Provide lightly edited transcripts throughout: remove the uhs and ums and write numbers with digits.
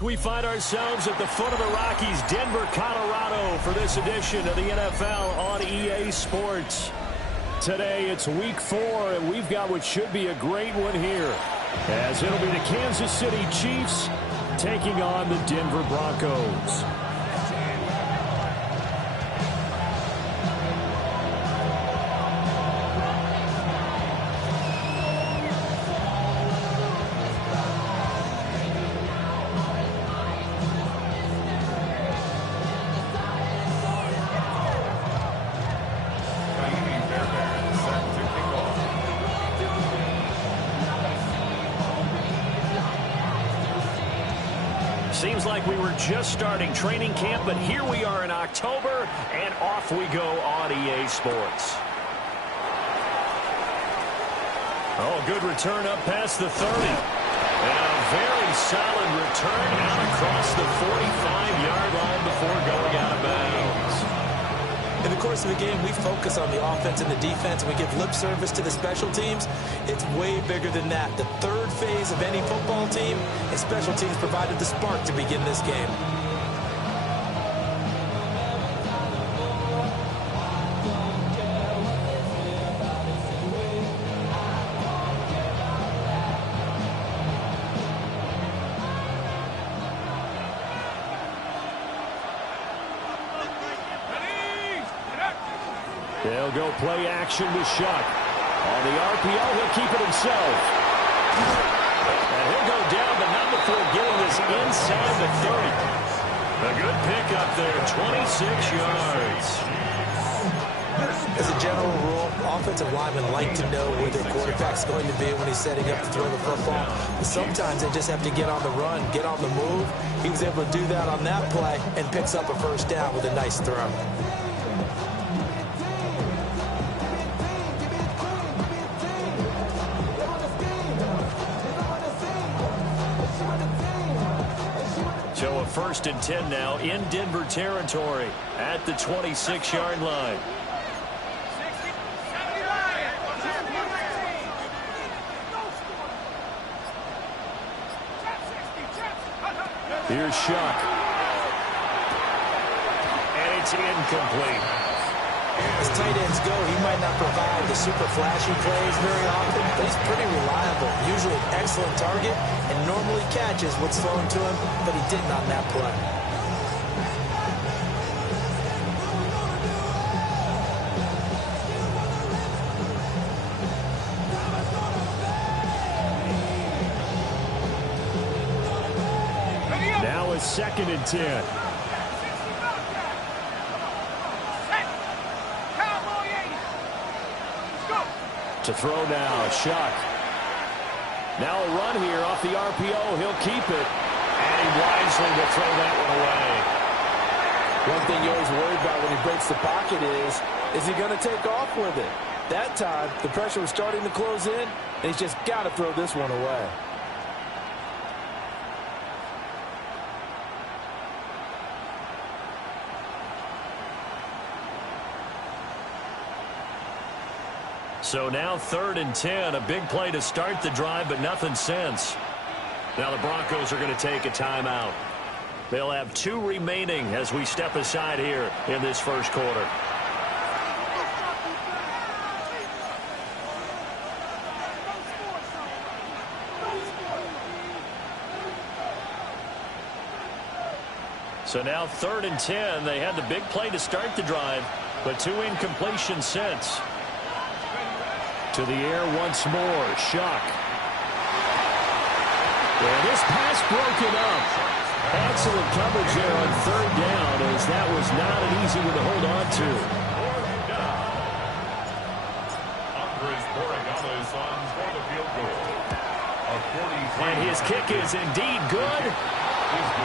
We find ourselves at the foot of the Rockies, Denver, Colorado, for this edition of the NFL on EA Sports. Today, it's week 4, and we've got what should be a great one here, as it'll be the Kansas City Chiefs taking on the Denver Broncos. Seems like we were just starting training camp, but here we are in October, and off we go on EA Sports. Oh, good return up past the 30. And a very solid return out across the 45-yard line before going out of bounds. In the course of the game, we focus on the offense and the defense, and we give lip service to the special teams. It's way bigger than that. The third phase of any football team, and special teams provided the spark to begin this game. They'll go play action with Shuck. On the RPO, he'll keep it himself. And he'll go down, but not before getting this inside the 30. A good pickup there, 26 yards. As a general rule, offensive linemen like to know where their quarterback's going to be when he's setting up to throw the football. But sometimes they just have to get on the run, get on the move. He was able to do that on that play and picks up a first down with a nice throw. So a 1st and 10 now in Denver territory at the 26-yard line. Here's Shuck. And it's incomplete. As tight ends go, he might not provide the super flashy plays very often, but he's pretty reliable. Usually an excellent target and normally catches what's thrown to him, but he didn't on that play. Now it's 2nd and 10. To throw now, Shuck. Now a run here off the RPO. He'll keep it. And he wisely will throw that one away. One thing you always worry about when he breaks the pocket is he going to take off with it? That time, the pressure was starting to close in, and he's just got to throw this one away. So now 3rd and 10, a big play to start the drive, but nothing since. Now the Broncos are going to take a timeout. They'll have 2 remaining as we step aside here in this first quarter. So now 3rd and 10. They had the big play to start the drive, but 2 incompletions since. To the air once more, Shuck. And this pass broken up. Excellent coverage there on 3rd down, as that was not an easy one to hold on to. And his kick is indeed good.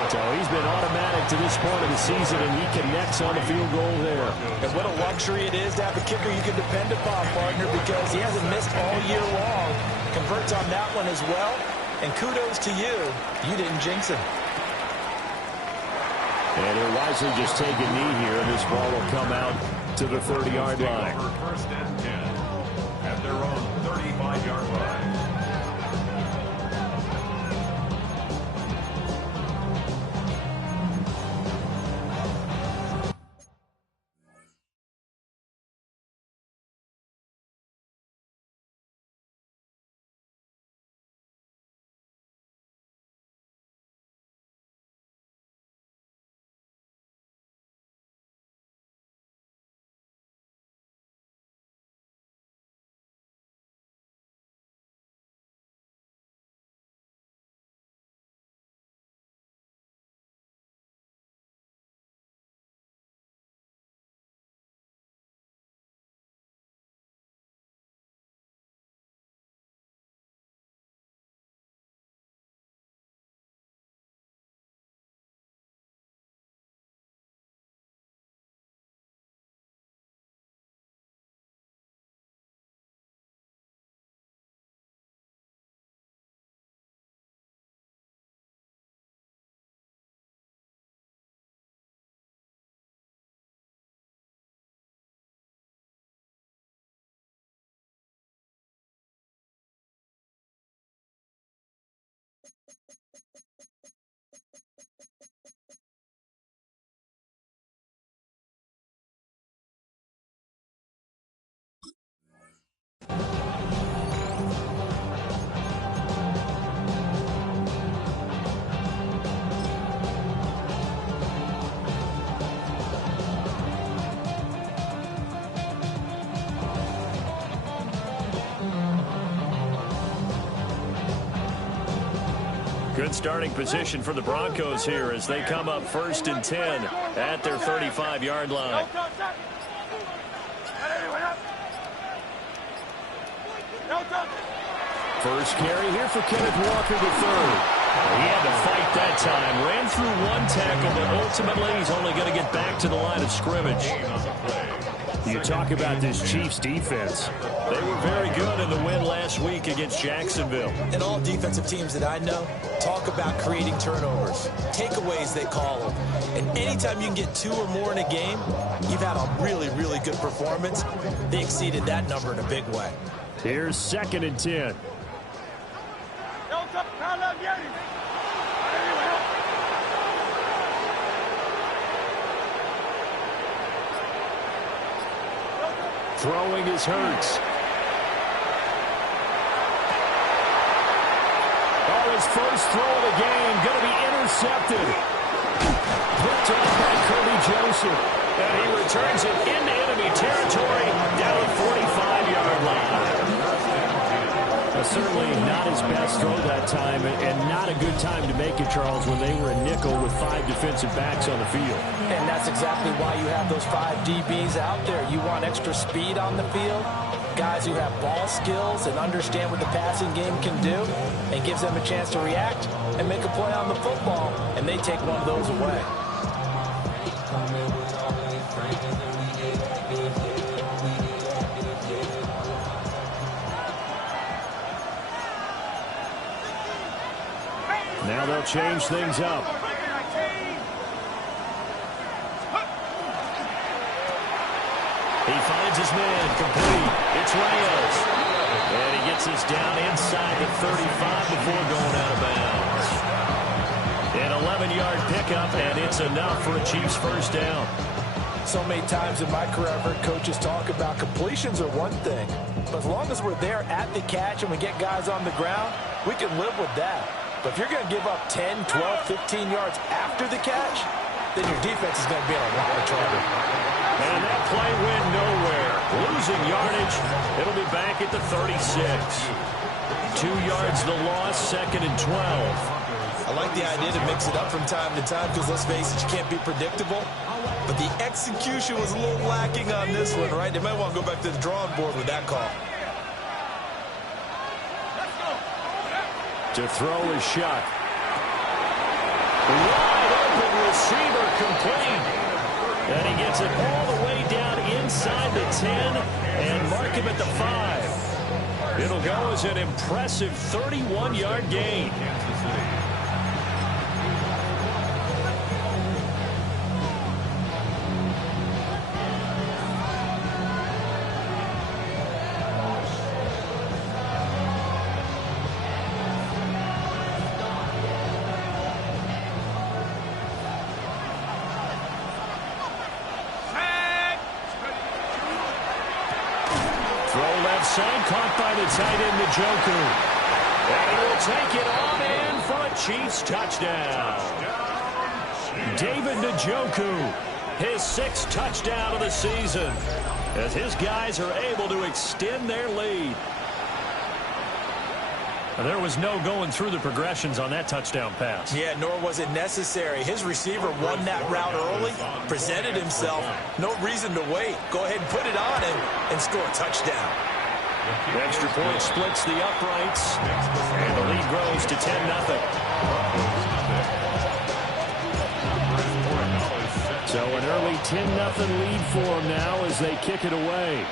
So he's been automatic to this point of the season, and he connects on the field goal there. And what a luxury it is to have a kicker you can depend upon, partner, because he hasn't missed all year long. Converts on that one as well. And kudos to you. You didn't jinx him. And he'll wisely just take a knee here, and this ball will come out to the 30-yard line. 1st and 10 at their own 35-yard line. Good starting position for the Broncos here as they come up 1st and 10 at their 35-yard line. First carry here for Kenneth Walker III. He had to fight that time. Ran through one tackle, but ultimately he's only going to get back to the line of scrimmage. You talk about this Chiefs defense. They were very good in the win last week against Jacksonville. And all defensive teams that I know talk about creating turnovers. Takeaways, they call them. And anytime you can get 2 or more in a game, you've had a really, really good performance. They exceeded that number in a big way. Here's 2nd and 10. Throwing is Hurts. Oh, his first throw of the game going to be intercepted. Picked off by Kirby Joseph. And he returns it into enemy territory down the 45-yard line. Certainly not his best throw that time, and not a good time to make it, Charles, when they were a nickel with 5 defensive backs on the field. And that's exactly why you have those 5 DBs out there. You want extra speed on the field, guys who have ball skills and understand what the passing game can do, and gives them a chance to react and make a play on the football, and they take one of those away. Now they'll change things up. He finds his man complete. It's Reyes. And he gets us down inside the 35 before going out of bounds. An 11-yard pickup, and it's enough for a Chiefs first down. So many times in my career, I've heard coaches talk about completions are one thing. But as long as we're there at the catch and we get guys on the ground, we can live with that. But if you're going to give up 10, 12, 15 yards after the catch, then your defense is going to be in a lot of trouble. And that play went nowhere. Losing yardage. It'll be back at the 36. 2 yards the loss, 2nd and 12. I like the idea to mix it up from time to time because, let's face it, you can't be predictable. But the execution was a little lacking on this one, right? They might want to go back to the drawing board with that call. To throw is Shuck. Wide open receiver complete. And he gets it all the way down inside the 10 and mark him at the 5. It'll go as an impressive 31-yard gain. Side caught by the tight end, Njoku. And he will take it on in for a Chiefs touchdown. David Njoku, his 6th touchdown of the season, as his guys are able to extend their lead. There was no going through the progressions on that touchdown pass. Yeah, nor was it necessary. His receiver won that route early, presented himself. No reason to wait. Go ahead and put it on him and score a touchdown. The extra point splits the uprights, and the lead grows to 10-0. So an early 10-0 lead for them now as they kick it away.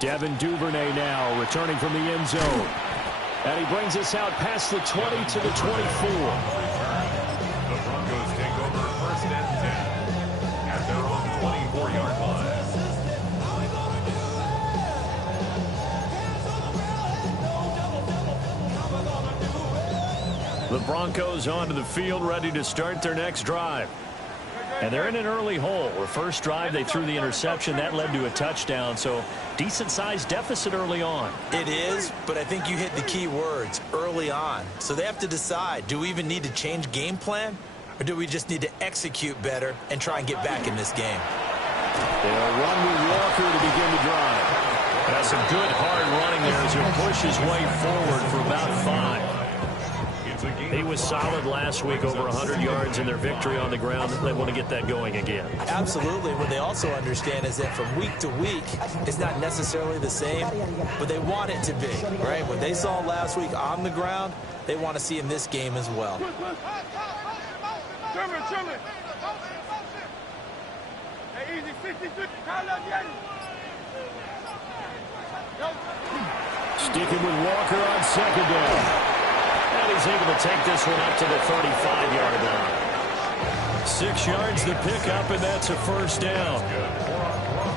Devin Duvernay now returning from the end zone. And he brings us out past the 20 to the 24. The Broncos take over 1st and 10 at their own 24-yard line. The Broncos onto the field, ready to start their next drive. And they're in an early hole. The first drive, they threw the interception. That led to a touchdown, so decent-sized deficit early on. It is, but I think you hit the key words, early on. So they have to decide, do we even need to change game plan, or do we just need to execute better and try and get back in this game? They'll run with Walker to begin the drive. That's some good hard running there as he'll push his way forward for about 5. He was solid last week, over 100 yards in their victory on the ground. They want to get that going again. Absolutely. What they also understand is that from week to week, it's not necessarily the same, but they want it to be, right? What they saw last week on the ground, they want to see in this game as well. Sticking with Walker on second down. And he's able to take this one up to the 35-yard line. 6 yards the pickup, and that's a first down.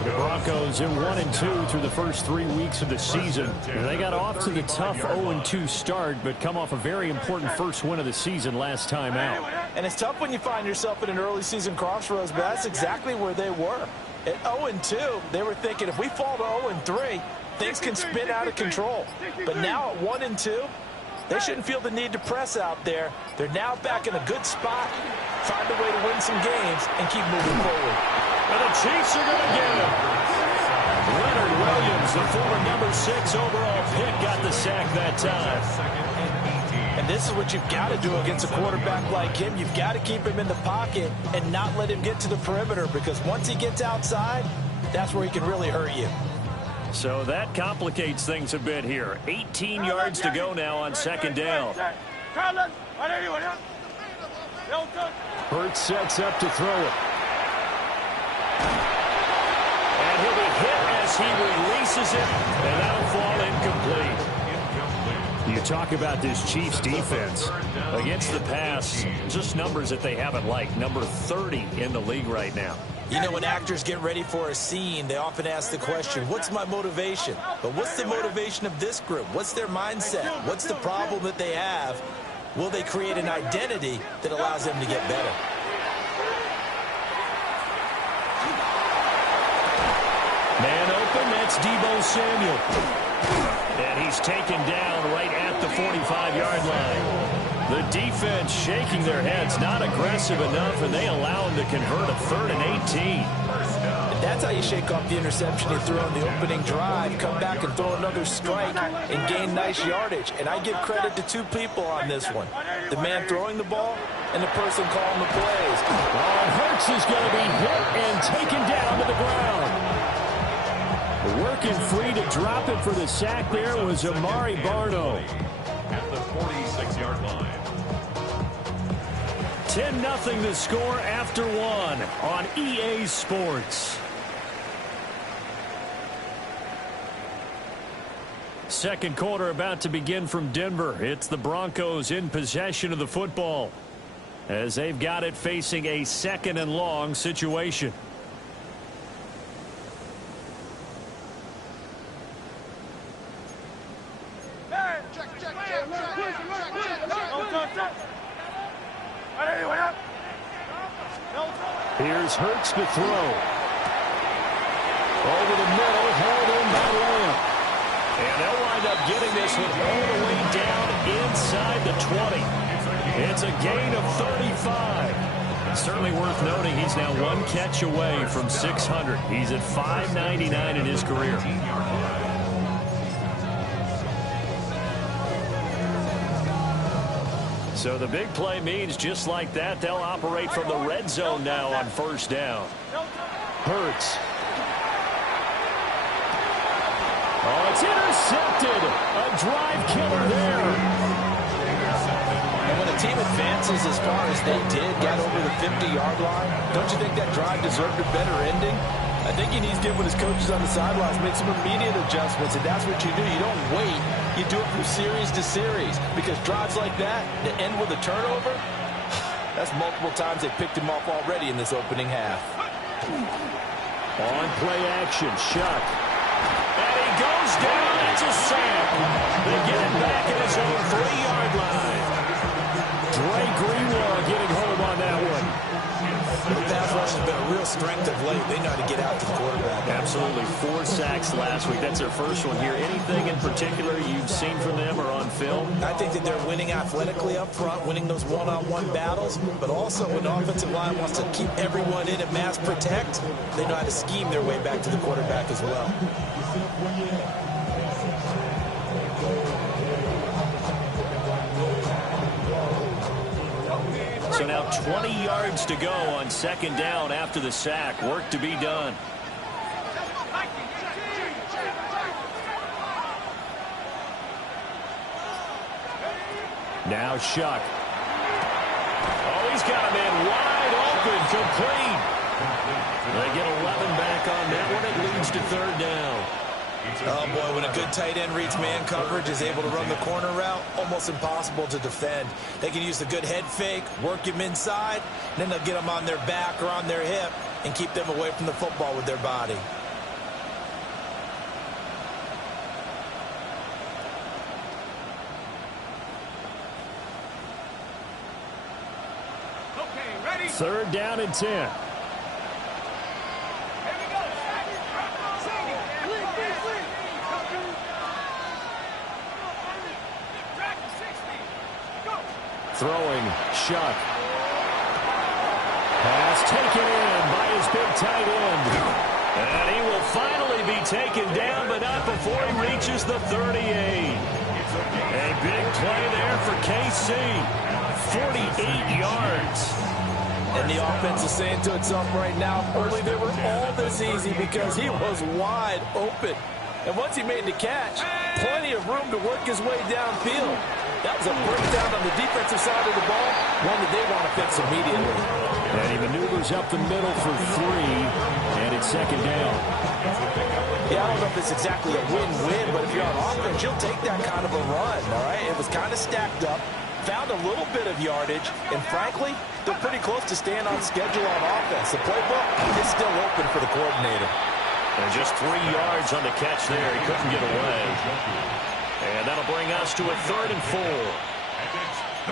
The Broncos in 1-2 through the first 3 weeks of the season. And they got off to the tough 0-2 start, but come off a very important first win of the season last time out. And it's tough when you find yourself in an early season crossroads, but that's exactly where they were. At 0-2, they were thinking if we fall to 0-3, things can spin out of control. But now at 1-2, they shouldn't feel the need to press out there. They're now back in a good spot, find a way to win some games, and keep moving forward. And the Chiefs are going to get him. Leonard Williams, the former number 6 overall pick, got the sack that time. And this is what you've got to do against a quarterback like him. You've got to keep him in the pocket and not let him get to the perimeter, because once he gets outside, that's where he can really hurt you. So that complicates things a bit here. 18 yards to go now on second down. Hurts sets up to throw it. And he'll be hit as he releases it, and that'll fall incomplete. You talk about this Chiefs defense. Against the pass, just numbers that they haven't liked. Number 30 in the league right now. You know, when actors get ready for a scene, they often ask the question, what's my motivation? But what's the motivation of this group? What's their mindset? What's the problem that they have? Will they create an identity that allows them to get better? Man open, that's Deebo Samuel. And he's taken down right at the 45-yard line. The defense shaking their heads, not aggressive enough, and they allow him to convert a 3rd and 18. And that's how you shake off the interception you threw on the opening drive, come back and throw another strike and gain nice yardage. And I give credit to 2 people on this one. The man throwing the ball and the person calling the plays. Hurts is going to be hit and taken down to the ground. Working free to drop it for the sack there was Amari Barno. At the 46-yard line. 10-0 the score after 1 on EA Sports. Second quarter about to begin from Denver. It's the Broncos in possession of the football as they've got it facing a 2nd and long situation. Here's Hurts to throw. Over the middle, hauled in by Lamb. And they'll wind up getting this one all the way down inside the 20. It's a gain of 35. Certainly worth noting he's now 1 catch away from 600. He's at 599 in his career. So the big play means just like that, they'll operate from the red zone now on first down. Hurts. Oh, it's intercepted. A drive killer there. And when a team advances as far as they did, got over the 50-yard line, don't you think that drive deserved a better ending? I think he needs to get with his coaches on the sidelines, make some immediate adjustments, and that's what you do. You don't wait. You do it from series to series, because drives like that end with a turnover, that's multiple times they picked him off already in this opening half. On play action, Shuck. And he goes down. It's a sack. They get it back at his own 3-yard line. Dre Greenlaw getting home on that one. The pass rush has been a real strength of late. They know how to get out to the quarterback. Absolutely. 4 sacks last week. That's their first one here. Anything in particular you've seen from them or on film? I think that they're winning athletically up front, winning those one-on-one battles, but also when the offensive line wants to keep everyone in and mass protect, they know how to scheme their way back to the quarterback as well. So now 20 yards to go on second down after the sack. Work to be done. Now Shuck. Oh, he's got him in wide open, complete. They get 11 back on that one. It leads to third down. Oh, boy, when a good tight end reads man coverage, is able to run the corner route, almost impossible to defend. They can use the good head fake, work him inside, and then they'll get him on their back or on their hip and keep them away from the football with their body. Third down and 10. Throwing, Shuck. Pass taken in by his big tight end. And he will finally be taken down, but not before he reaches the 38. A big play there for KC. 48 yards. And the offense is saying to itself right now, only they were all this easy because he was wide open. And once he made the catch, plenty of room to work his way downfield. That was a breakdown on the defensive side of the ball, one that they want to fix immediately. And he maneuvers up the middle for 3, and it's second down. Yeah, I don't know if it's exactly a win-win, but if you're on offense, you'll take that kind of a run, all right? It was kind of stacked up, found a little bit of yardage, and frankly, they're pretty close to staying on schedule on offense. The playbook is still open for the coordinator. And just 3 yards on the catch there. He couldn't get away. And that'll bring us to a 3rd and 4.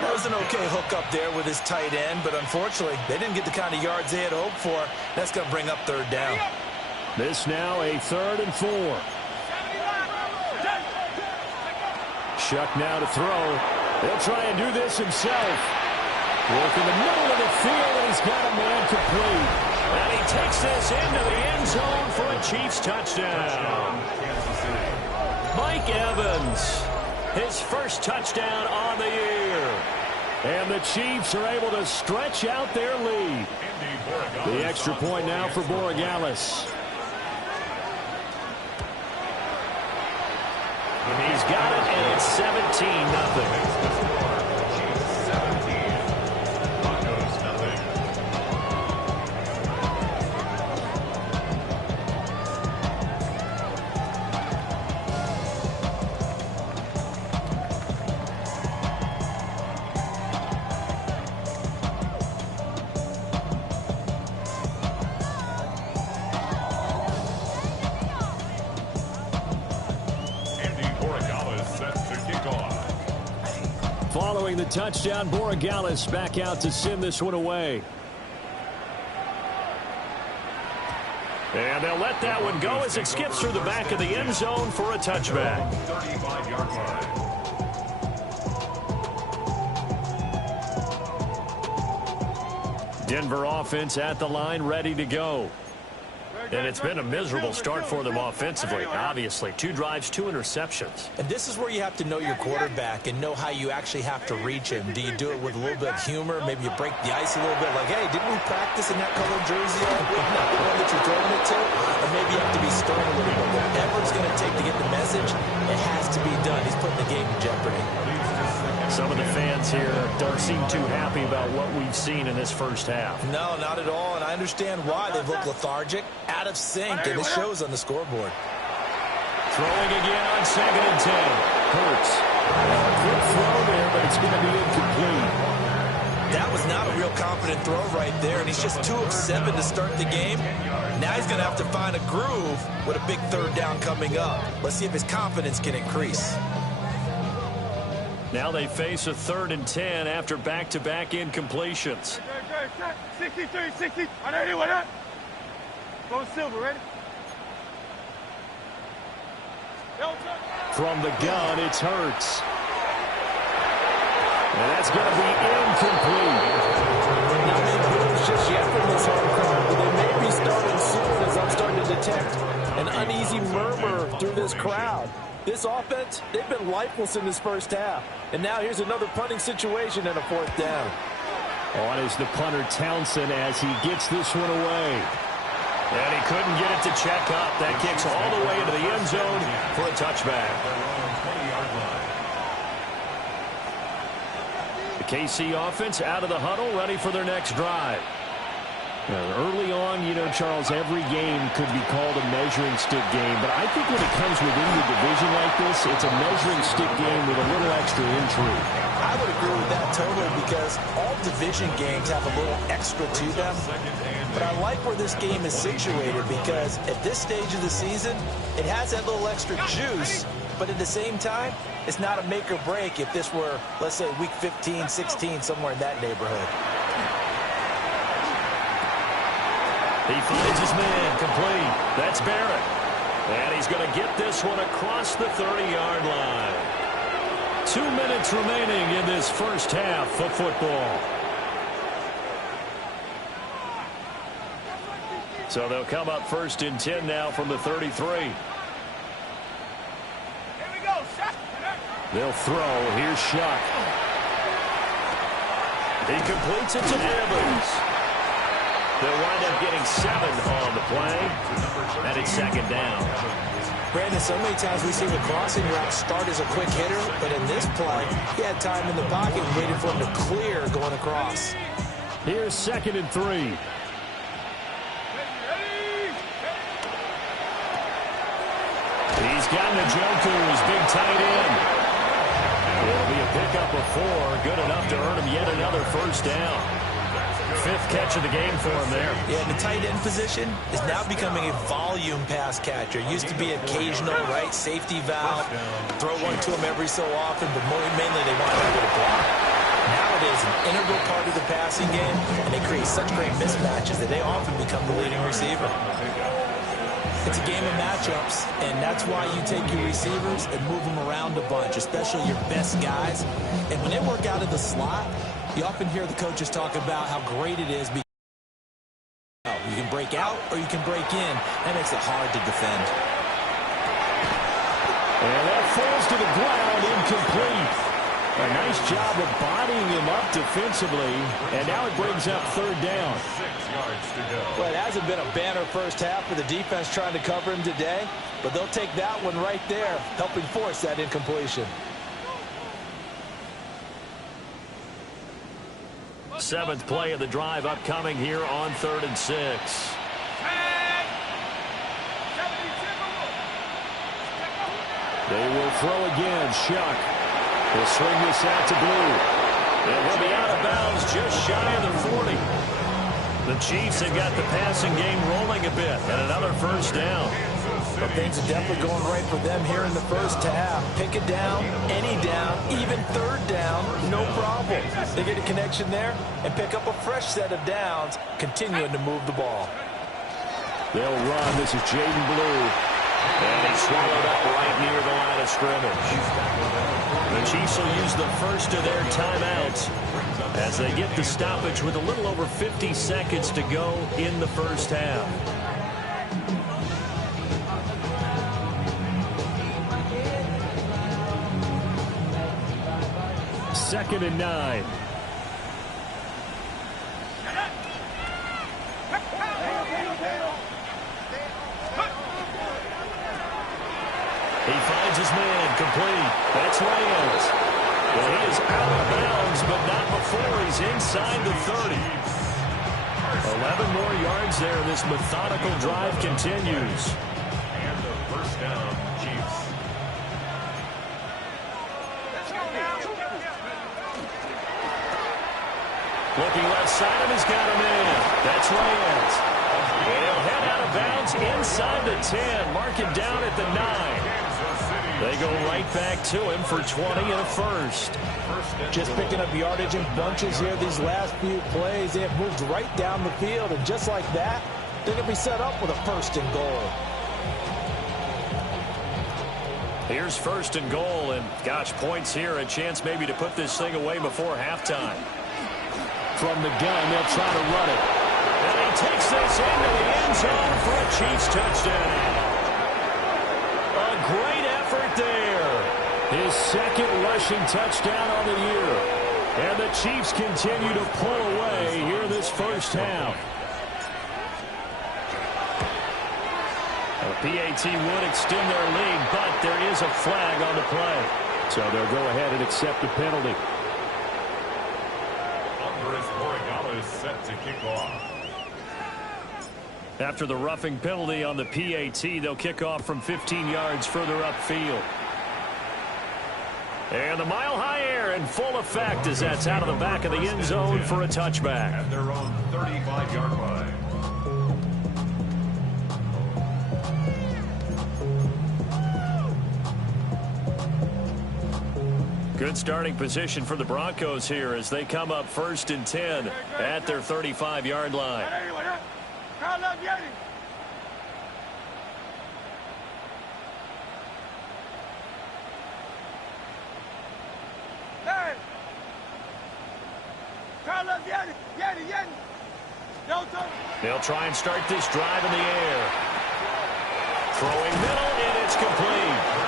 That was an okay hook up there with his tight end, but unfortunately, they didn't get the kind of yards they had hoped for. That's going to bring up third down. This now a 3rd and 4. Shuck now to throw. He'll try and do this himself. Work in the middle of the field, and he's got a man complete. And he takes this into the end zone for a Chiefs touchdown. Mike Evans, his first touchdown on the year. And the Chiefs are able to stretch out their lead. The extra point now for Borregales. He's got it, and it's 17-0. Following the touchdown, Borregales back out to send this one away. And they'll let that one go as it skips through the back of the end zone for a touchback. 35-yard line. Denver offense at the line, ready to go. And it's been a miserable start for them offensively, obviously. 2 drives, 2 interceptions. And this is where you have to know your quarterback and know how you actually have to reach him. Do you do it with a little bit of humor? Maybe you break the ice a little bit, like, hey, didn't we practice in that colored jersey? Isn't that the one that you're throwing it to? Or maybe you have to be stern a little bit. Whatever it's going to take to get the message, it has to be done. He's putting the game in jeopardy. Some of the fans here don't seem too happy about what we've seen in this first half. No, not at all, and I understand why. They've looked lethargic, out of sync, and it shows on the scoreboard. Throwing again on 2nd and 10. Hurts. Good throw there, but it's going to be incomplete. That was not a real confident throw right there, and he's just 2 of 7 to start the game. Now he's going to have to find a groove with a big third down coming up. Let's see if his confidence can increase. Now they face a 3rd and 10 after back-to-back incompletions. 63, 60. I know you want that. Go silver, ready? From the gun, it's Hurts. And that's going to be incomplete. Not many goals just yet from this home crowd, but they may be starting soon as I'm starting to detect an uneasy murmur through this crowd. This offense, they've been lifeless in this first half. And now here's another punting situation and a fourth down. On is the punter Townsend as he gets this one away. And he couldn't get it to check up. That kicks all the way into the end zone for a touchback. The KC offense out of the huddle, ready for their next drive. Early on, you know, Charles, every game could be called a measuring stick game. But I think when it comes within the division like this, it's a measuring stick game with a little extra intrigue. I would agree with that totally because all division games have a little extra to them. But I like where this game is situated because at this stage of the season, it has that little extra juice. But at the same time, it's not a make or break if this were, let's say, week 15, 16, somewhere in that neighborhood. He finds his man complete. That's Barrett. And he's going to get this one across the 30-yard line. 2 minutes remaining in this first half of football. So they'll come up 1st and 10 now from the 33. They'll throw. Here's Shuck. He completes it to Evans. They'll wind up getting 7 on the play. And it's 2nd down. Brandon, so many times we see the crossing route start as a quick hitter, but in this play, he had time in the pocket waiting for him to clear going across. Here's 2nd and 3. He's got Njoku, his big tight end. It'll be a pickup of 4, good enough to earn him yet another first down. 5th catch of the game for him there. Yeah, the tight end position is now becoming a volume pass catcher. Used to be occasional, right, safety valve, throw one to him every so often, but mainly they want to get a block. Now it is an integral part of the passing game, and they create such great mismatches that they often become the leading receiver. It's a game of matchups, and that's why you take your receivers and move them around a bunch, especially your best guys. And when they work out of the slot, you often hear the coaches talk about how great it is. You can break out or you can break in. That makes it hard to defend. And that falls to the ground, incomplete. A nice job of bodying him up defensively, and now it brings up 3rd down. 6 yards to go. Well, it hasn't been a banner first half for the defense trying to cover him today, but they'll take that one right there, helping force that incompletion. 7th play of the drive upcoming here on 3rd and 6. They will throw again. Shuck. He'll swing this out to Blue. And he'll be out of bounds just shy of the 40. The Chiefs have got the passing game rolling a bit, and another first down. But things are definitely going right for them here in the first half. Pick it down, any down, even 3rd down, no problem. They get a connection there and pick up a fresh set of downs, continuing to move the ball. They'll run. This is Jaden Blue. And he's swallowed up right near the line of scrimmage. The Chiefs will use the first of their timeouts as they get the stoppage with a little over 50 seconds to go in the first half. Second and 9. He finds his man complete. That's Reyes. Well, he is out of bounds, but not before he's inside the 30. 11 more yards there. This methodical drive continues. And the first down, Chiefs. Looking left side, and he's got him in. That's Reyes. And he'll head out of bounds inside the 10. Mark it down at the 9. They go right back to him for 20 and a first. Just picking up yardage in bunches here these last few plays. They have moved right down the field, and just like that, they're going to be set up with a 1st and goal. Here's first and goal, and gosh, points here, a chance maybe to put this thing away before halftime. From the gun, they'll try to run it. And he takes this into the end zone for a Chiefs touchdown. A great effort there. His second rushing touchdown on the year. And the Chiefs continue to pull away here this first half. The PAT would extend their lead, but there is a flag on the play. So they'll go ahead and accept the penalty. Andres Borregales is set to kick off. After the roughing penalty on the PAT, they'll kick off from 15 yards further upfield. And the mile-high air in full effect as that's out of the back of the end zone for a touchback. At their own 35-yard line. Good starting position for the Broncos here as they come up first and 10 at their 35-yard line. They'll try and start this drive in the air. Throwing middle, and it's complete.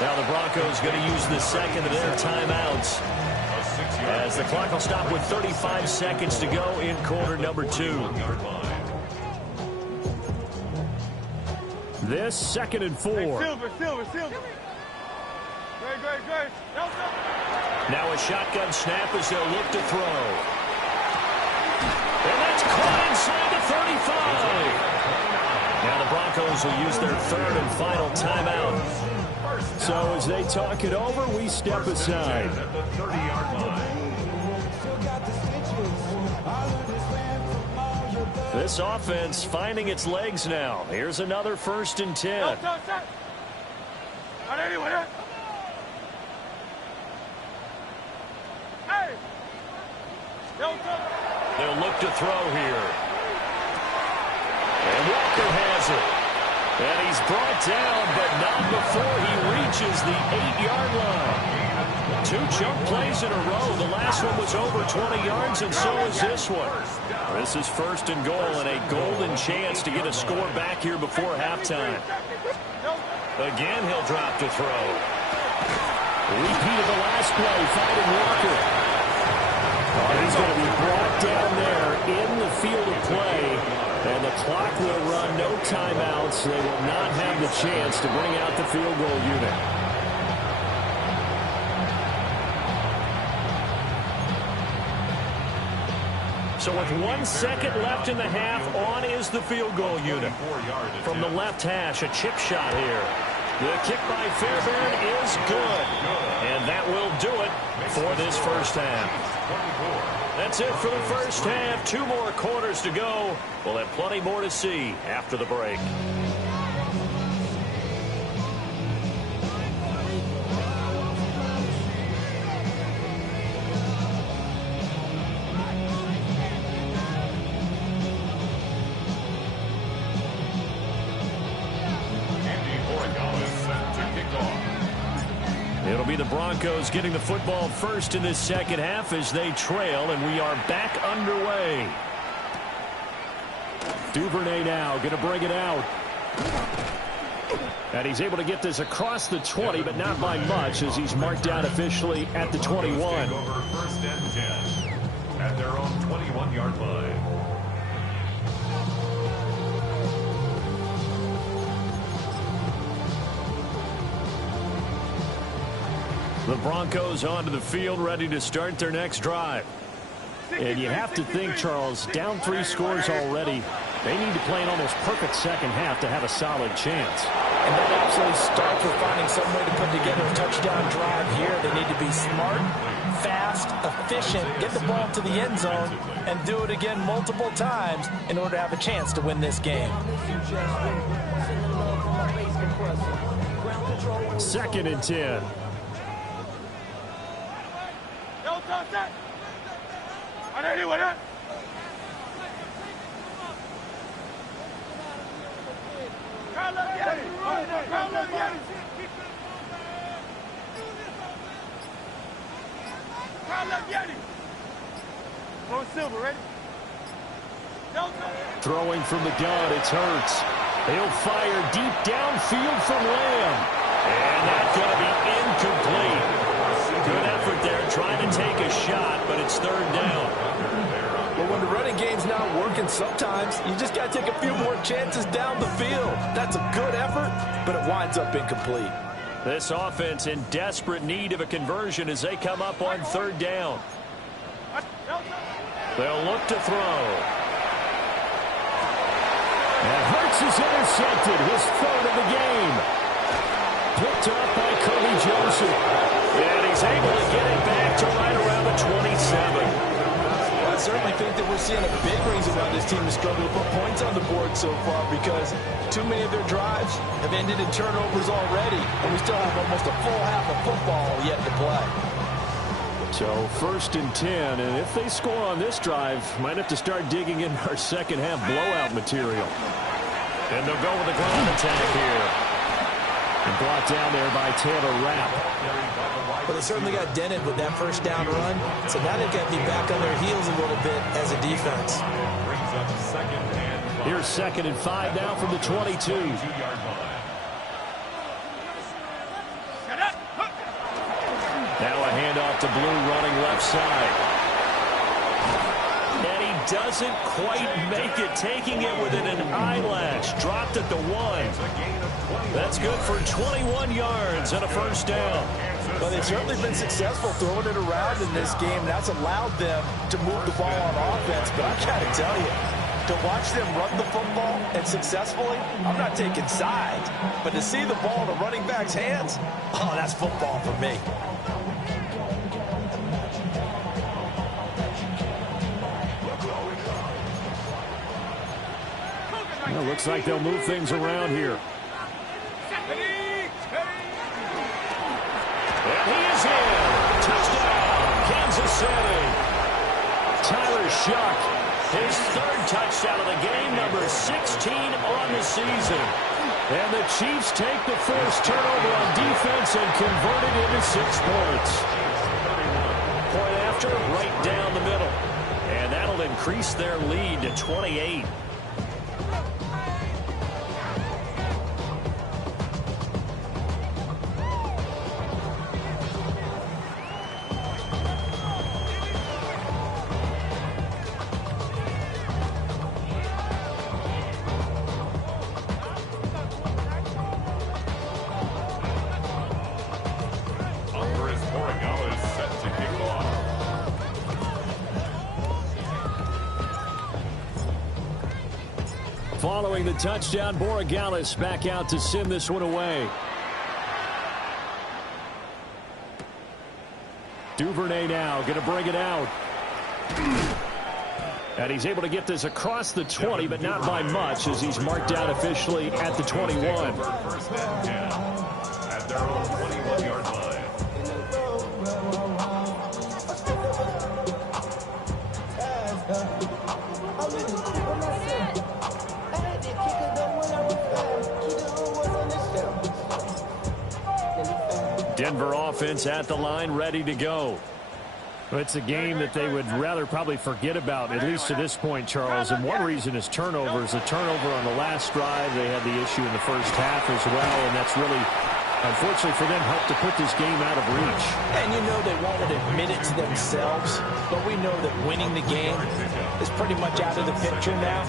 Now the Broncos going to use the second of their timeouts as the clock will stop with 35 seconds to go in quarter number 2. This second and 4. Now a shotgun snap as they'll look to throw. And that's caught inside the 35. Now the Broncos will use their third and final timeout. So as they talk it over, we step aside. This offense finding its legs now. Here's another first and 10. They'll look to throw here. And Walker has it. And he's brought down, but not before he reaches the 8-yard line. 2 chunk plays in a row. The last one was over 20 yards, and so is this one. This is first and goal, and a golden chance to get a score back here before halftime. Again, he'll drop to throw. Repeat of the last play, finding Walker. He's going to be brought down there in the field of play. And the clock will run, no timeouts. They will not have the chance to bring out the field goal unit. So with 1 second left in the half, on is the field goal unit. From the left hash, a chip shot here. The kick by Fairbairn is good. And that will do it for this first half. That's it for the first half. 2 more quarters to go. We'll have plenty more to see after the break. It'll be the Broncos getting the football first in this second half as they trail, and we are back underway. Duvernay now going to bring it out. And he's able to get this across the 20, but not by much as he's marked down officially at the 21. First and 10 at their own 21-yard line. The Broncos onto the field, ready to start their next drive. And you have to think, Charles, down 3 scores already. They need to play an almost perfect second half to have a solid chance. And that absolutely starts with finding some way to put together a touchdown drive here. They need to be smart, fast, efficient, get the ball to the end zone, and do it again multiple times in order to have a chance to win this game. Second and 10. Throwing from the gun, it's Hurts. He'll fire deep downfield from Lamb. And that's going to be incomplete. Good effort there trying to take a shot, but it's third down. But when the running game's not working, sometimes you just got to take a few more chances down the field. That's a good effort, but it winds up incomplete. This offense in desperate need of a conversion as they come up on third down. They'll look to throw. And Hurts is intercepted, his third of the game. Picked up by Kobe Joseph. And he's able to get it back to right around the 27. I certainly think that we're seeing a big reason why this team has struggled to put points on the board so far, because too many of their drives have ended in turnovers already, and we still have almost a full half of football yet to play. So 1st and 10, and if they score on this drive, might have to start digging in our second half blowout material. And they'll go with the ground attack here. And brought down there by Taylor Rapp. Well, they certainly got dented with that first down run, so now they've got to be back on their heels a little bit as a defense. Here's 2nd and 5 now from the 22. Now a handoff to Blue running left side. And he doesn't quite make it, taking it within an eyelash. Dropped at the 1. That's good for 21 yards and a first down. But they've certainly been successful throwing it around in this game. That's allowed them to move the ball on offense. But I got to tell you, to watch them run the football and successfully, I'm not taking sides. But to see the ball in the running back's hands, oh, that's football for me. Well, looks like they'll move things around here. And he is in. Touchdown, Kansas City. Tyler Shuck, his 3rd touchdown of the game, number 16 on the season. And the Chiefs take the first turnover on defense and convert it into 6 points. Point after, right down the middle. And that'll increase their lead to 28. Following the touchdown, Borregales back out to send this one away. Duvernay now going to bring it out. And he's able to get this across the 20, but not by much, as he's marked out officially at the 21. First and 10 at their own 21-yard line. Denver offense at the line, ready to go. It's a game that they would rather probably forget about, at least to this point, Charles. And one reason is turnovers. A turnover on the last drive. They had the issue in the first half as well, and that's really, unfortunately for them, helped to put this game out of reach. And you know they won't admit it to themselves, but we know that winning the game is pretty much out of the picture now.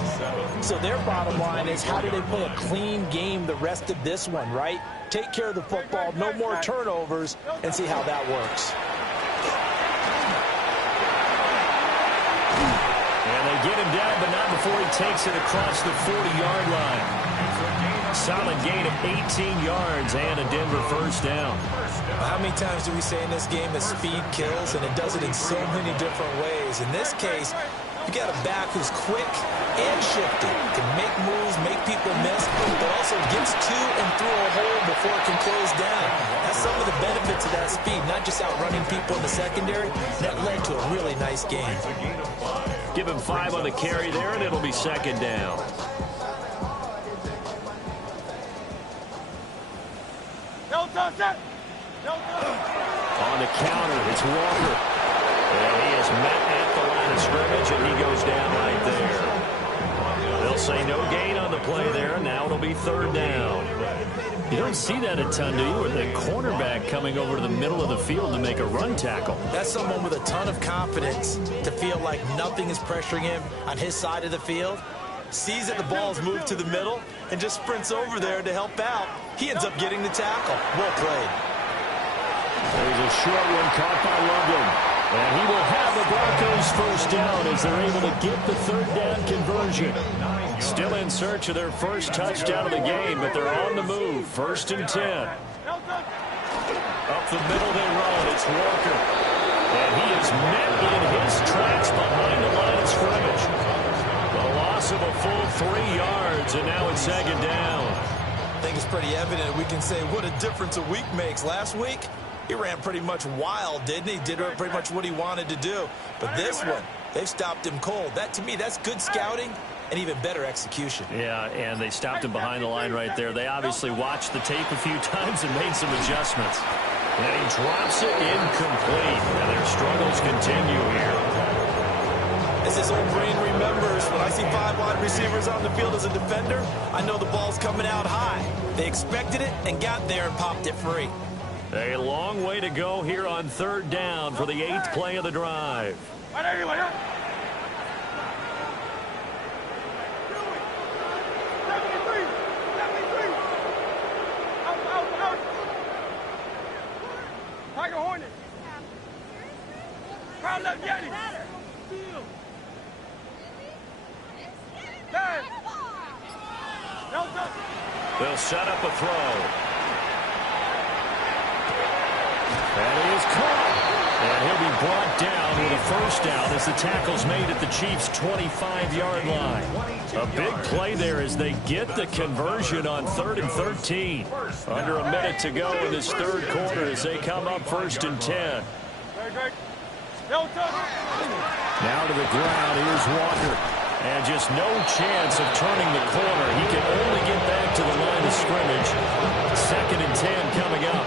So their bottom line is, how do they play a clean game the rest of this one, right? Take care of the football, no more turnovers, and see how that works. And they get him down, but not before he takes it across the 40-yard line. Solid gain of 18 yards and a Denver first down. How many times do we say in this game that speed kills, and it does it in so many different ways? In this case, you got a back who's quick and shifty, can make moves, make people miss, but also gets to and through a hole before it can close down. That's some of the benefits of that speed, not just outrunning people in the secondary. That led to a really nice game. Give him 5 on the carry there, and it'll be second down. On the counter, it's Walker. And he is met at the line of scrimmage, and he goes down right there. They'll say no gain on the play there. Now it'll be third down. You don't see that a ton, do you? With the cornerback coming over to the middle of the field to make a run tackle. That's someone with a ton of confidence to feel like nothing is pressuring him on his side of the field. Sees that the ball's moved to the middle and just sprints over there to help out. He ends up getting the tackle. Well played. There's a short one caught by London. And he will have the Broncos first down as they're able to get the third down conversion. Still in search of their first touchdown of the game, but they're on the move. 1st and 10. Up the middle they run. It's Walker. And he is met in his tracks behind the line of scrimmage. The loss of a full 3 yards, and now it's 2nd down. I think it's pretty evident. We can say what a difference a week makes. Last week, he ran pretty much wild, didn't he? Did pretty much what he wanted to do. But this one, they stopped him cold. That, to me, that's good scouting and even better execution. Yeah, and they stopped him behind the line right there. They obviously watched the tape a few times and made some adjustments. And he drops it incomplete. And their struggles continue here. As his old brain remembers, when I see 5 wide receivers on the field as a defender, I know the ball's coming out high. They expected it and got there and popped it free. A long way to go here on 3rd down for the 8th play of the drive. They'll set up a throw. And he is caught. And he'll be brought down with a first down as the tackle's made at the Chiefs' 25-yard line. A big play there as they get the conversion on 3rd and 13. Under a minute to go in this 3rd quarter as they come up 1st and 10. Now to the ground. Here's Walker. And just no chance of turning the corner. He can only get back to the line of scrimmage. 2nd and 10 coming up.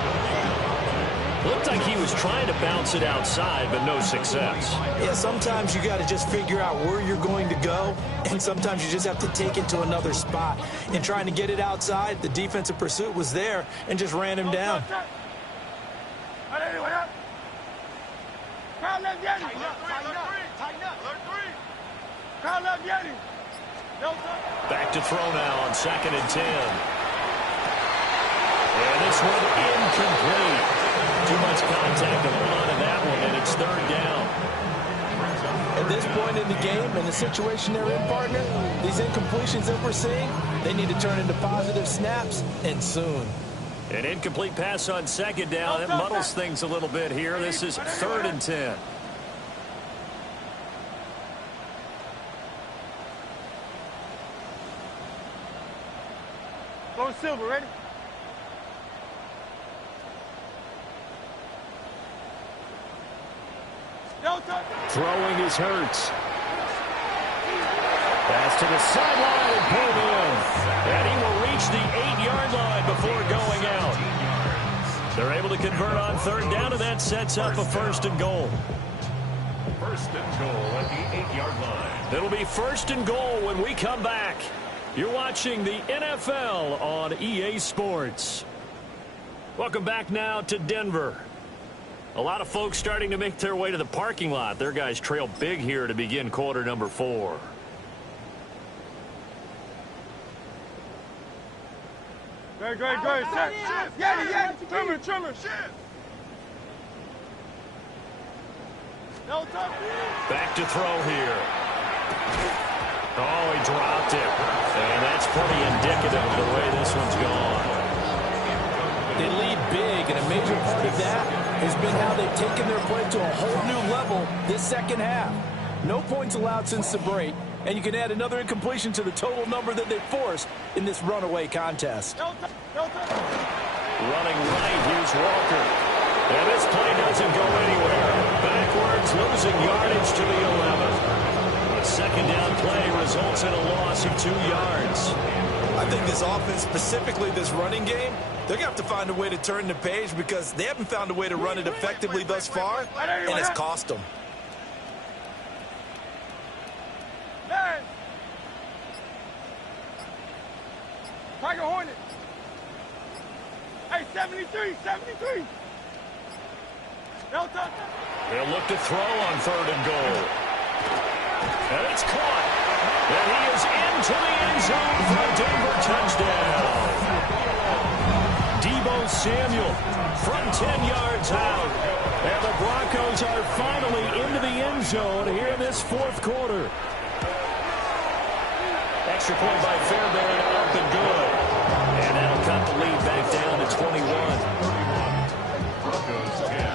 Looked like he was trying to bounce it outside, but no success. Yeah, sometimes you got to just figure out where you're going to go, and sometimes you just have to take it to another spot. In trying to get it outside, the defensive pursuit was there and just ran him down. Back to throw now on 2nd and 10. And this one incomplete. Too much contact to hold on to that one, and it's 3rd down. At this point in the game, and the situation they're in, partner, these incompletions that we're seeing, they need to turn into positive snaps, and soon. An incomplete pass on 2nd down. That muddles things a little bit here. This is 3rd and 10. Go Silver, ready? Throwing is Hurts. Pass to the sideline and pulled in. And he will reach the 8-yard line before going out. They're able to convert on 3rd down, and that sets up a 1st and goal. 1st and goal at the 8-yard line. It'll be 1st and goal when we come back. You're watching the NFL on EA Sports. Welcome back now to Denver. A lot of folks starting to make their way to the parking lot. Their guys trail big here to begin quarter number 4. Great. Yeah. Trimmer. Back to throw here. Oh, he dropped it. And that's pretty indicative of the way this one's gone. They lead big, and a major part of that has been how they've taken their play to a whole new level this 2nd half. No points allowed since the break, and you can add another incompletion to the total number that they forced in this runaway contest. Running right, here's Walker. And this play doesn't go anywhere. Backwards, losing yardage to the 11. A 2nd down play results in a loss of 2 yards. I think this offense, specifically this running game, they're going to have to find a way to turn the page because they haven't found a way to run it effectively thus far, and it's cost them. 73, 73. No touch. They'll look to throw on 3rd and goal. And it's caught. And he is into the end zone for a Denver touchdown. Deebo Samuel from 10 yards out. And the Broncos are finally into the end zone here in this 4th quarter. Extra point by Fairbairn, up and good. And that'll cut the lead back down to 21. Broncos 10.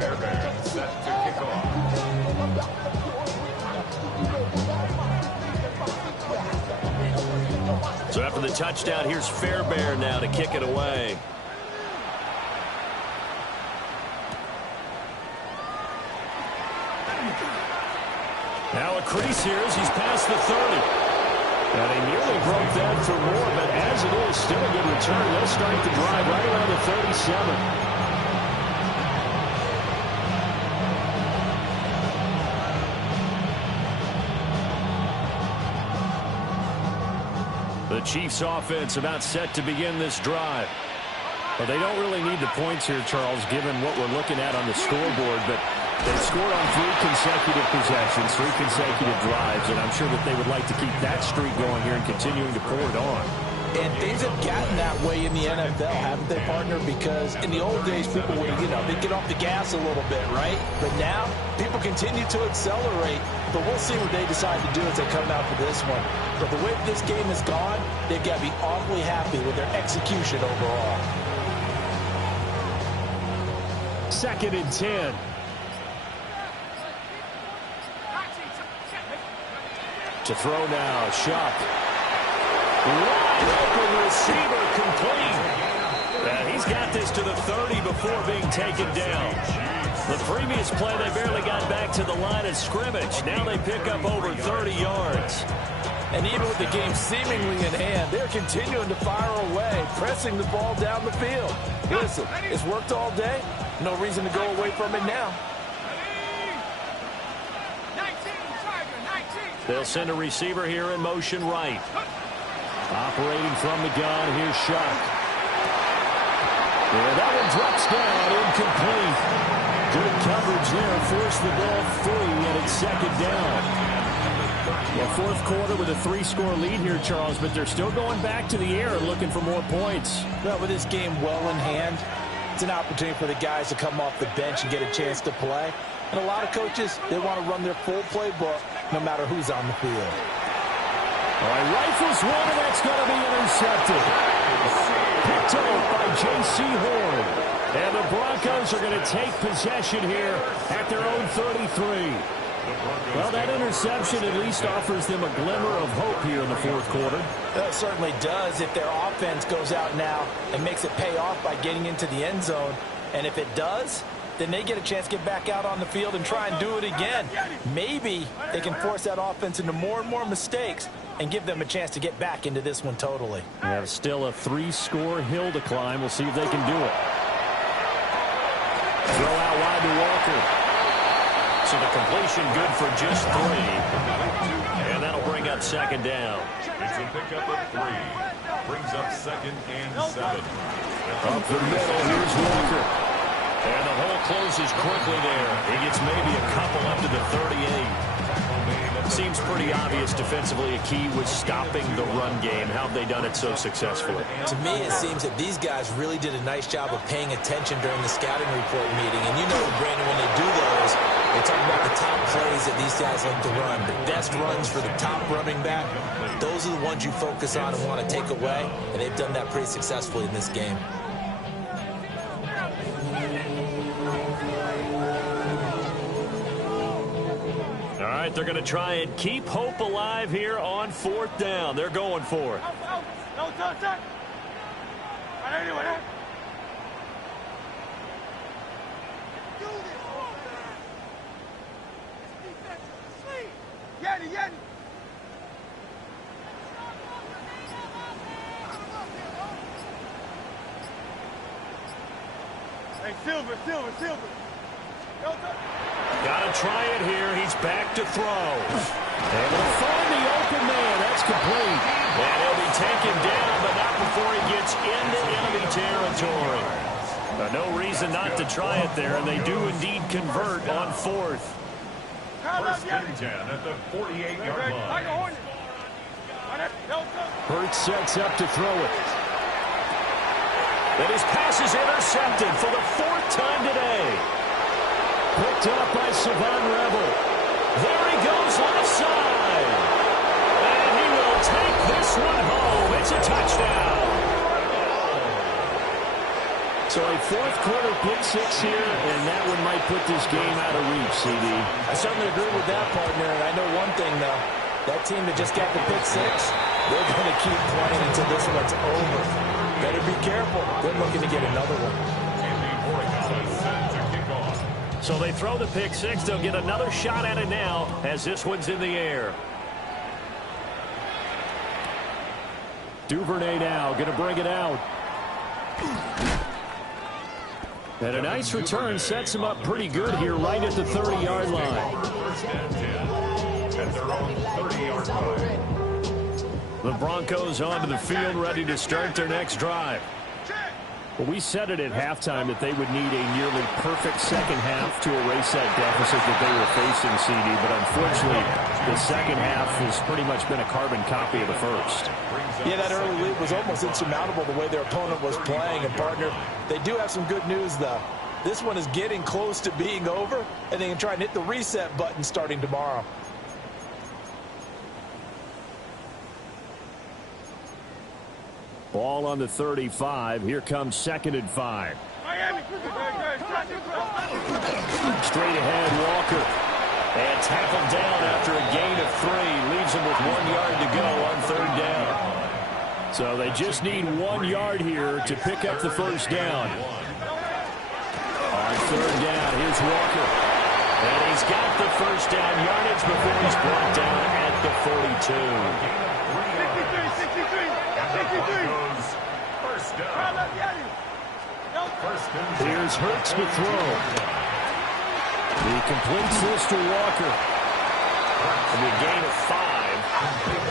Fairbairn set to kick off. So after the touchdown, here's Fairbairn now to kick it away. Now a crease here as he's past the 30. And he nearly broke that for more, but as it is, still a good return. They'll start the drive right around the 37. The Chiefs offense about set to begin this drive. Well, they don't really need the points here, Charles, given what we're looking at on the scoreboard, but they've scored on 3 consecutive possessions, 3 consecutive drives, and I'm sure that they would like to keep that streak going here and continuing to pour it on. And things have gotten that way in the NFL, haven't they, partner? Because in the old days, people would, they'd get off the gas a little bit, right? But now, people continue to accelerate. But we'll see what they decide to do as they come out for this one. But the way this game has gone, they've got to be awfully happy with their execution overall. 2nd and 10. To throw now, Shuck. Wide open receiver complete. And he's got this to the 30 before being taken down. The previous play, they barely got back to the line of scrimmage. Now they pick up over 30 yards. And even with the game seemingly in hand, they're continuing to fire away, pressing the ball down the field. Listen, it's worked all day. No reason to go away from it now. They'll send a receiver here in motion right. Operating from the gun, here's Shuck. Yeah, that one drops down, incomplete. Good coverage there, forced the ball free, and it's 2nd down. Well, 4th quarter with a 3-score lead here, Charles, but they're still going back to the air and looking for more points. Well, with this game well in hand, it's an opportunity for the guys to come off the bench and get a chance to play. And a lot of coaches, they want to run their full playbook no matter who's on the field. All right, rifles one, and that's going to be intercepted. Picked up by J.C. Horn. And the Broncos are going to take possession here at their own 33. Well, that interception at least offers them a glimmer of hope here in the 4th quarter. It certainly does if their offense goes out now and makes it pay off by getting into the end zone. And if it does, then they get a chance to get back out on the field and try and do it again. Maybe they can force that offense into more and more mistakes and give them a chance to get back into this one totally. Yeah, still a 3-score hill to climb. We'll see if they can do it. Throw out wide to Walker. So the completion good for just 3. And that'll bring up 2nd down. It's a pickup of 3. Brings up 2nd and 7. Up the middle, here's Walker. And the hole closes quickly there. He gets maybe a couple up to the 38. Seems pretty obvious defensively a key was stopping the run game. How have they done it so successfully? To me, it seems that these guys really did a nice job of paying attention during the scouting report meeting. And you know, Brandon, when they do those, they talk about the top plays that these guys like to run. The best runs for the top running back. Those are the ones you focus on and want to take away. And they've done that pretty successfully in this game. All right, they're going to try and keep hope alive here on 4th down. They're going for it. No touch. Anyway. Yeti. Hey, Silver. Got to try it here. He's back to throw. And he'll find the open man. That's complete. And he'll be taken down It's into enemy territory. No reason not to try it there, and they do indeed convert on fourth. First and 10 at the 48-yard line. Hurts sets up to throw it. And his pass is intercepted for the fourth time today. Picked up by Savon Rebel. There he goes left side. And he will take this one home. It's a touchdown. So a fourth quarter pick six here, and that one might put this game out of reach, CD. I certainly agree with that, partner. And I know one thing, though. That team that just got the pick six, they're going to keep playing until this one's over. Better be careful. They're looking to get another one. So they throw the pick six. They'll get another shot at it now as this one's in the air. Duvernay now going to bring it out. And a nice return sets him up pretty good here right at the 30-yard line. At their own 30-yard line. The Broncos onto the field ready to start their next drive. Well, we said it at halftime that they would need a nearly perfect second half to erase that deficit that they were facing, CD. But unfortunately, the second half has pretty much been a carbon copy of the first. Yeah, that early lead was almost insurmountable the way their opponent was playing. And, partner, they do have some good news, though. This one is getting close to being over, and they can try and hit the reset button starting tomorrow. Ball on the 35. Here comes 2nd and 5. Straight ahead, Walker. And tackled down after a gain of 3. Leaves him with 1 yard to go on 3rd down. So they just need 1 yard here to pick up the first down. On 3rd down, here's Walker. And he's got the first down yardage before he's brought down at the 42. 63. First down. Here's Hurts to throw. He completes this to Walker. And a gain of 5.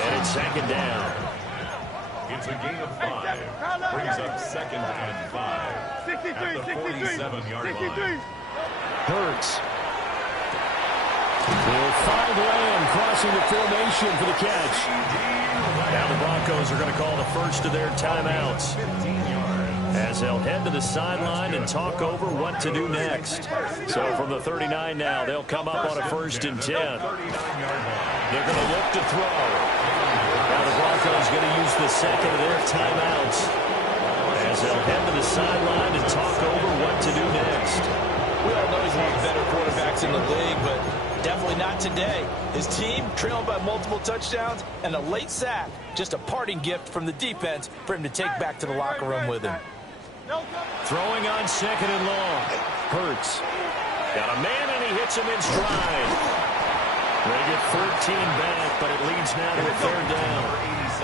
And it's 2nd down. It's a gain of 5. Brings up 2nd and 5. 63. At the 47-yard line. Hurts. Will find Lamb crossing the formation for the catch. Now the Broncos are going to call the first of their timeouts as they'll head to the sideline and talk over what to do next. So from the 39 now, they'll come up on a 1st and 10. They're going to look to throw. Now the Broncos going to use the second of their timeouts as they'll head to the sideline and talk over what to do next. We all know he's one of the better quarterbacks in the league, but definitely not today. His team trailing by multiple touchdowns and a late sack. Just a parting gift from the defense for him to take back to the locker room with him. Throwing on 2nd and long. Hurts. Got a man and he hits him in stride. They get 13 back, but it leads now to a 3rd down.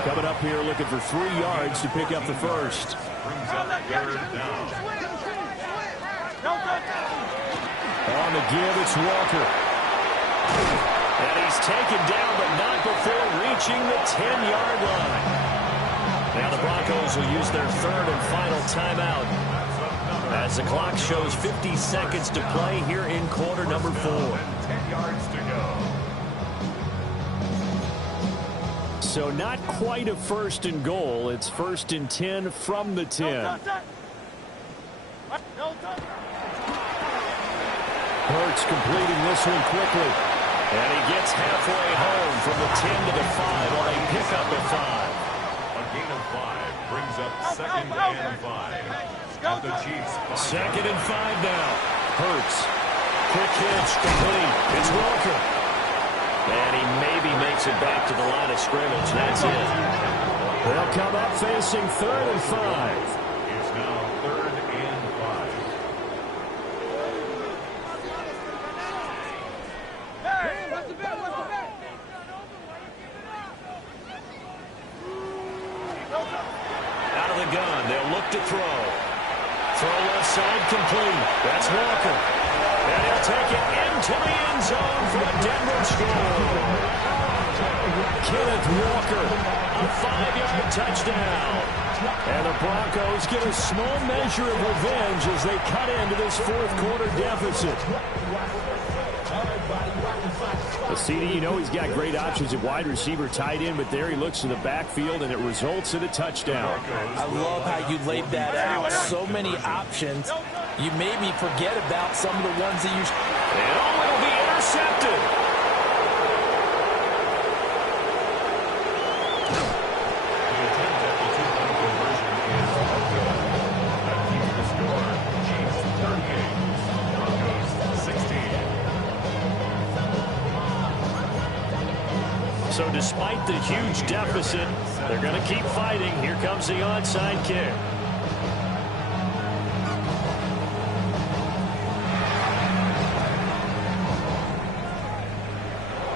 Coming up here looking for 3 yards to pick up the first. Brings up 3rd down. On the give, it's Walker. And he's taken down, but not before reaching the 10-yard line. Now the Broncos will use their 3rd and final timeout as the clock shows 50 seconds to play here in quarter number 4. 10 yards to go. So not quite a 1st and goal. It's 1st and 10 from the 10. Hurts completing this one quickly. And he gets halfway home from the 10 to the 5 while they pick up a 5. A gain of 5 brings up 2nd and 5. At the Chiefs. 2nd and 5 now. Hurts. Quick hitch complete. It's Walker. And he maybe makes it back to the line of scrimmage. That's it. They'll come up facing 3rd and 5. It's now 3rd and 5. Out of the gun, they'll look to throw. Throw left side complete. That's Walker. And he'll take it into the end zone for a Denver score. Kenneth Walker, a 5-yard touchdown. And the Broncos get a small measure of revenge as they cut into this fourth quarter deficit. CD, you know he's got great options at wide receiver, tight end, but there he looks to the backfield, and it results in a touchdown. I love how you laid that out. So many options. You made me forget about some of the ones that you... And it'll be intercepted. So despite the huge deficit, they're going to keep fighting. Here comes the onside kick.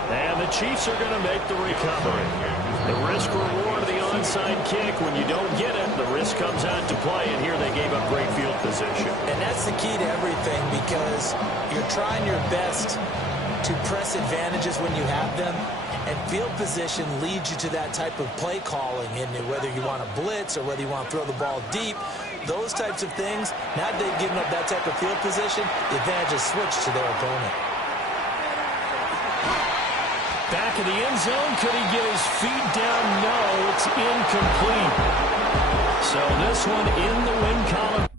And the Chiefs are going to make the recovery. The risk reward of the onside kick, when you don't get it, the risk comes out to play, and here they gave up great field position. And that's the key to everything, because you're trying your best to press advantages when you have them. And field position leads you to that type of play calling, and whether you want to blitz or whether you want to throw the ball deep, those types of things, now that they've given up that type of field position, the advantage is switched to their opponent. Back in the end zone, could he get his feet down? No, it's incomplete. So this one in the win column.